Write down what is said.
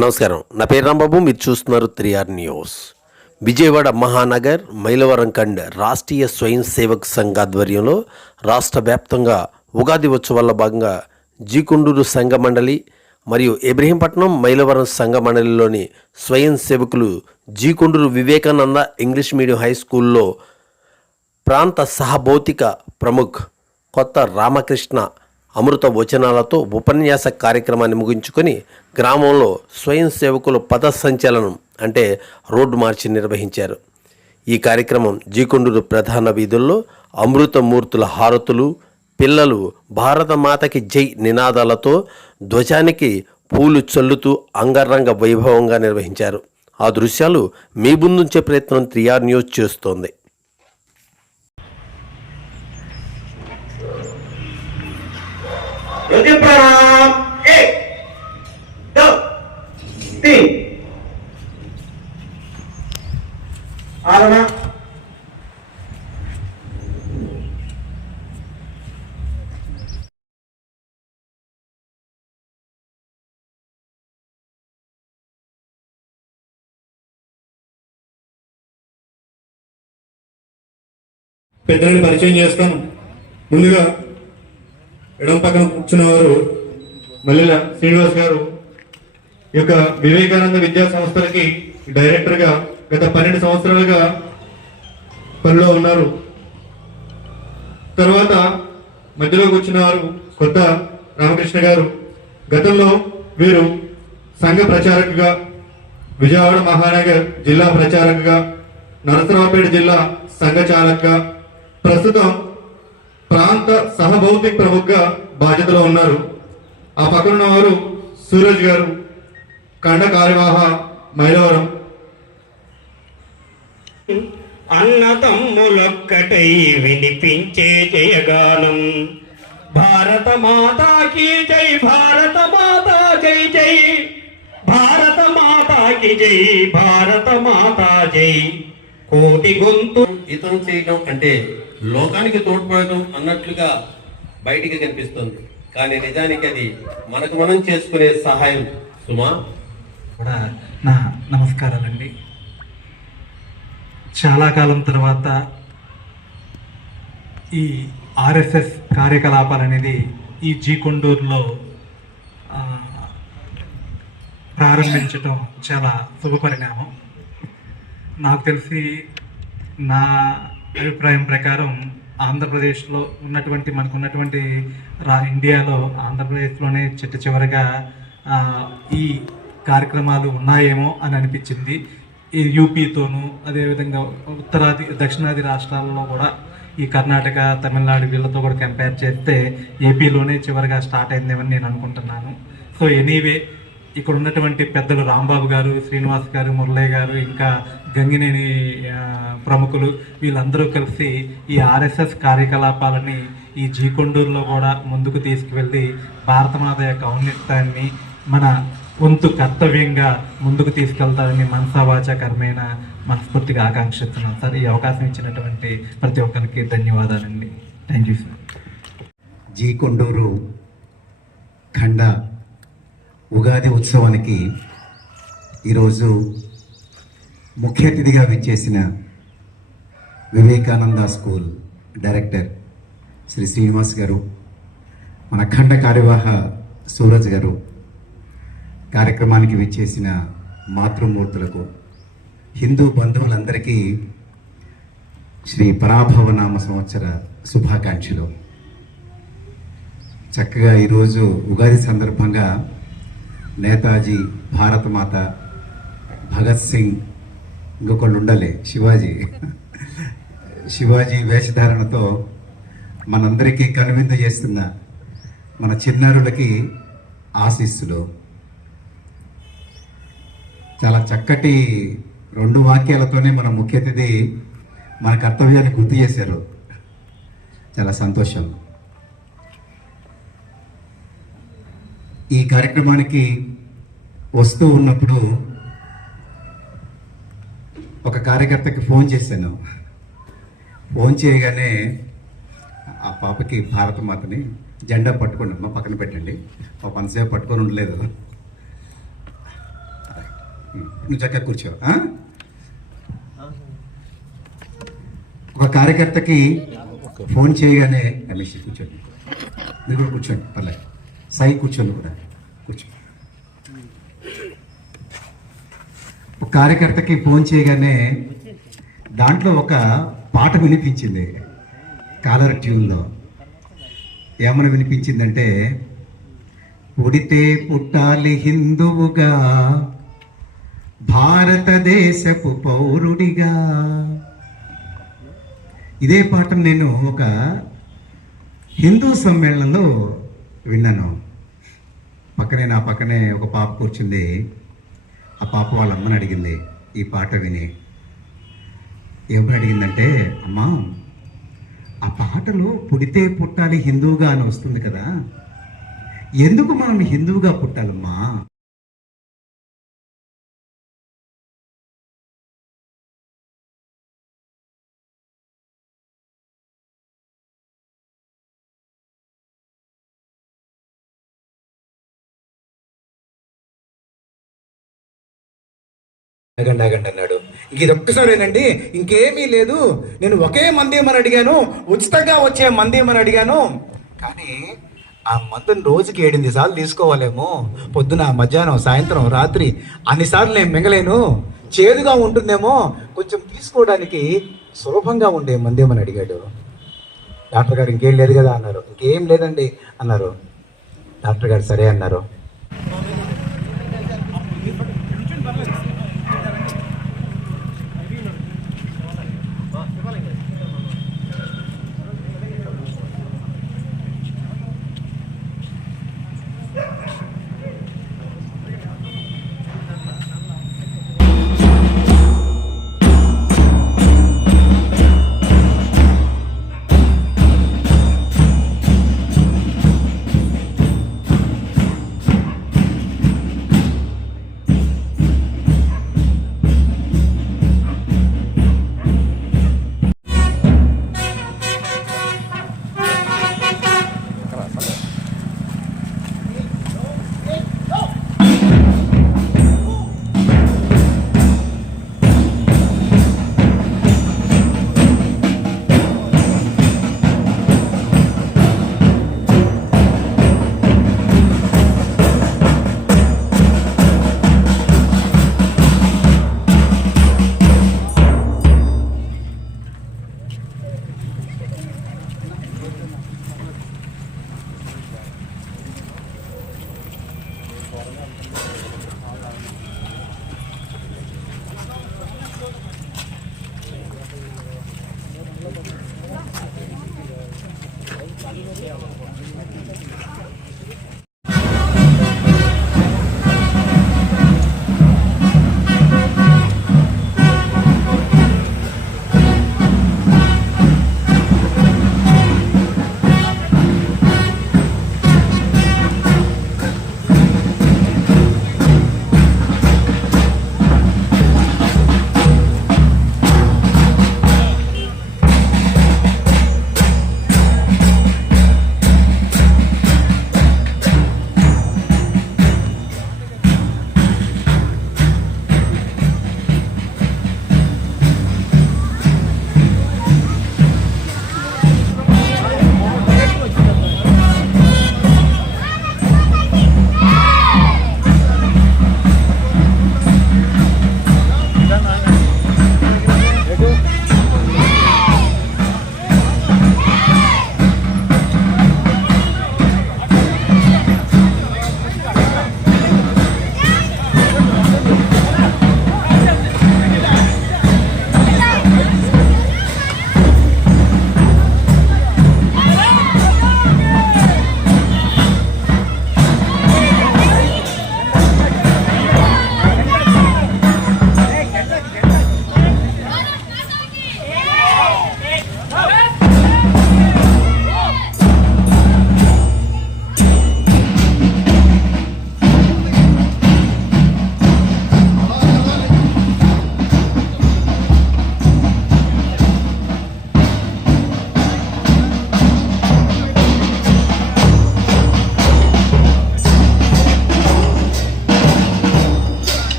నమస్కారం. నా పేరు రాంబాబు. మీరు చూస్తున్నారు 3R న్యూస్. విజయవాడ మహానగర్ మైలవరం ఖండ్ రాష్ట్రీయ స్వయం సేవక్ సంఘ ఆధ్వర్యంలో రాష్ట్ర వ్యాప్తంగా ఉగాది ఉత్సవాల్లో భాగంగా జీకొండూరు సంఘ మండలి మరియు ఇబ్రహీంపట్నం మైలవరం సంఘ మండలిలోని స్వయం సేవకులు G Konduru Vivekananda English medium high స్కూల్లో ప్రాంత సహభౌతిక ప్రముఖ్ కొత్త రామకృష్ణ అమృత వచనాలతో ఉపన్యాస కార్యక్రమాన్ని ముగించుకొని గ్రామంలో స్వయం సేవకులు పథ సంచలనం అంటే రోడ్డు మార్చి నిర్వహించారు. ఈ కార్యక్రమం జీకొండూరు ప్రధాన వీధుల్లో అమృతమూర్తుల హారతులు, పిల్లలు భారత మాతకి జై నినాదాలతో ధ్వజానికి పూలు చల్లుతూ అంగరంగ వైభవంగా నిర్వహించారు. ఆ దృశ్యాలు మీ ముందుంచే ప్రయత్నం 3R న్యూస్ చేస్తోంది. प्रणाम 1 2 3 आराम పెద్దలను పరిచయం చేస్తాను. ముందుగా ఎడమ పక్కన కూర్చున్నవారు మల్లెల శ్రీనివాస్ గారు. ఈ యొక్క వివేకానంద విద్యా సంస్థలకి డైరెక్టర్గా గత 12 సంవత్సరాలుగా పనిలో ఉన్నారు. తర్వాత మధ్యలో కూర్చున్నవారు కొత్త రామకృష్ణ గారు. గతంలో వీరు సంఘ ప్రచారకుగా, విజయవాడ మహానగర్ జిల్లా ప్రచారకుగా, నరసరావుపేట జిల్లా సంఘ చాలకుగా, ప్రస్తుతం ప్రాంత సహభౌతిక ప్రముఖగా బాధ్యతలో ఉన్నారు. ఆ పక్కన వారు సూరజ్ గారు, ఖండ కార్యవాహ మైలవరం. అన్నతమ్ములొక్కటై వినిపించే జయగానం. భారత మాతాకి జై, భారత మాతా జై జై, భారత మాతాకి జై, భారత మాతా జై. కోటి గొంతు ఇతను చేయడం అంటే లోకానికి తోడ్పడడం అన్నట్లుగా బయటికి కనిపిస్తుంది. కానీ నిజానికి అది మనకు మనం చేసుకునే సహాయం. సుమా కూడా నా నమస్కారాలండి. చాలా కాలం తర్వాత ఈ ఆర్ఎస్ఎస్ కార్యకలాపాలు అనేది ఈ జీకొండూరులో ప్రారంభించడం చాలా శుభపరిణామం. నాకు తెలిసి నా అభిప్రాయం ప్రకారం ఆంధ్రప్రదేశ్లో మనకున్నటువంటి ఇండియాలో ఆంధ్రప్రదేశ్లోనే చివరిగా ఈ కార్యక్రమాలు ఉన్నాయేమో అని అనిపించింది. ఈ యూపీతోనూ, అదేవిధంగా దక్షిణాది రాష్ట్రాలలో కూడా ఈ కర్ణాటక, తమిళనాడు వీళ్ళతో కూడా కంపేర్ చేస్తే ఏపీలోనే చివరిగా స్టార్ట్ అయిందేమని నేను అనుకుంటున్నాను. సో ఎనీవే, ఇక్కడ ఉన్నటువంటి పెద్దలు రాంబాబు గారు, శ్రీనివాస్ గారు, మురళయ్య గారు, ఇంకా గంగినేని ప్రముఖులు వీళ్ళందరూ కలిసి ఈ ఆర్ఎస్ఎస్ కార్యకలాపాలని ఈ జీకొండూరులో కూడా ముందుకు తీసుకువెళ్ళి భారతమాత యొక్క ఔన్నత్యాన్ని మన వంతు కర్తవ్యంగా ముందుకు తీసుకెళ్తారని మనసావాచ కర్మేణ మనస్ఫూర్తిగా ఆకాంక్షిస్తున్నాను సార్. ఈ అవకాశం ఇచ్చినటువంటి ప్రతి ఒక్కరికి ధన్యవాదాలండి. Thank you sir. జీకొండూరు ఖండ ఉగాది ఉత్సవానికి ఈరోజు ముఖ్య అతిథిగా విచ్చేసిన వివేకానంద స్కూల్ డైరెక్టర్ శ్రీ శ్రీనివాస్ గారు, మన ఖండ కార్యవాహ సూరజ్ గారు, కార్యక్రమానికి విచ్చేసిన మాతృమూర్తులకు, హిందూ బంధువులందరికీ శ్రీ పరాభవనామ సంవత్సర శుభాకాంక్షలు. చక్కగా ఈరోజు ఉగాది సందర్భంగా నేతాజీ, భారతమాత, భగత్ సింగ్, ఇంకొకళ్ళు ఉండాలి శివాజీ వేషధారణతో మనందరికీ కనువిందు చేస్తున్న మన చిన్నారులకి ఆశీస్సులు. చాలా చక్కటి 2 వాక్యాలతోనే మన ముఖ్య అతిథి మన కర్తవ్యాన్ని గుర్తు చేశారు. చాలా సంతోషం. ఈ కార్యక్రమానికి వస్తూ ఉన్నప్పుడు ఒక కార్యకర్తకి ఫోన్ చేశాను. ఫోన్ చేయగానే ఆ పాపకి భారతమాతని జెండా పట్టుకోండి అమ్మ, పక్కన పెట్టండి, పాప అంతసేపు పట్టుకొని ఉండలేదు. నువ్వు చక్కగా కూర్చో ఆ? ఒక కార్యకర్తకి ఫోన్ చేయగానే రమేష్ కూర్చోండి, మీరు కూడా కూర్చోండి, పర్లేదు. సాయి కూర్చోండి కూడా, కూర్చో. ఒక కార్యకర్తకి ఫోన్ చేయగానే దాంట్లో ఒక పాట వినిపించింది కాలర్ ట్యూన్లో. ఏమని వినిపించిందంటే, పుడితే పుట్టాలి హిందువుగా, భారతదేశపు పౌరుడిగా. ఇదే పాట నేను ఒక హిందూ సమ్మేళనంలో విన్నాను. నా పక్కనే ఒక పాప కూర్చుంది. ఆ పాప వాళ్ళ అమ్మని అడిగింది ఈ పాట విని. ఏమని అడిగిందంటే, అమ్మా ఆ పాటలో పుడితే పుట్టాలి హిందువుగా అని వస్తుంది కదా, ఎందుకు మనం హిందువుగా పుట్టాలమ్మా? ఆగండి అన్నాడు. ఇది ఒక్కసారేనండి, ఇంకేమీ లేదు. నేను ఒకే మందేమని అడిగాను, ఉచితంగా వచ్చే మందేమని అడిగాను. కానీ ఆ మందుని రోజుకి 8 సార్లు తీసుకోవాలేమో. పొద్దున, మధ్యాహ్నం, సాయంత్రం, రాత్రి అన్నిసార్లు నేను మింగలేను, చేదుగా ఉంటుందేమో, కొంచెం తీసుకోవడానికి సులభంగా ఉండే మందేమని అడిగాడు. డాక్టర్ గారు ఇంకేం లేదు కదా అన్నారు. ఇంకేం లేదండి అన్నారు. డాక్టర్ గారు సరే అన్నారు.